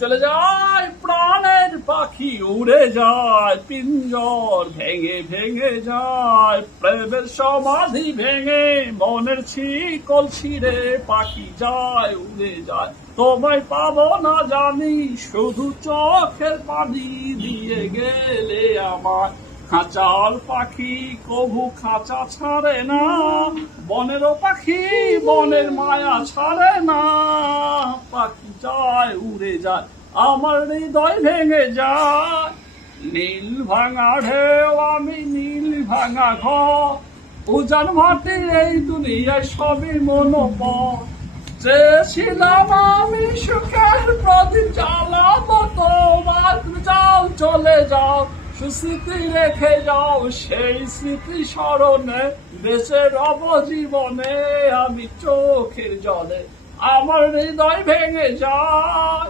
চলে যায় প্রাণের পাখি, উড়ে যায় পিঞ্জর ভেঙে ভেঙে যায়, প্রেমের সমাধি ভেঙে মনের শিকল ছিঁড়ে পাখি যায় উড়ে যায়। তোমায় পাবো না জানি, শুধু চোখের পানি দিয়ে গেলে আমার। খাঁচার পাখি কবু খাঁচা ছাড়ে না, বনেরও পাখি বনের মায়া ছাড়ে না। পাখি যায় উড়ে যায়, আমার হৃদয় ভেঙে যায়। নীল ভাঙা ঢেউ আমি নীল ভাঙা ঘর, উজান মাটি এই দুনিয়ায় সবই মনোপথ। চেয়েছিলাম আমি সুখের প্রদীপ জ্বালাবো, তোমার যাও চলে যাও, সুস্মৃতি রেখে যাও। সেই স্মৃতি স্মরণে বেঁচে রব জীবনে আমি চোখের জলে, আমার হৃদয় ভেঙে যায়।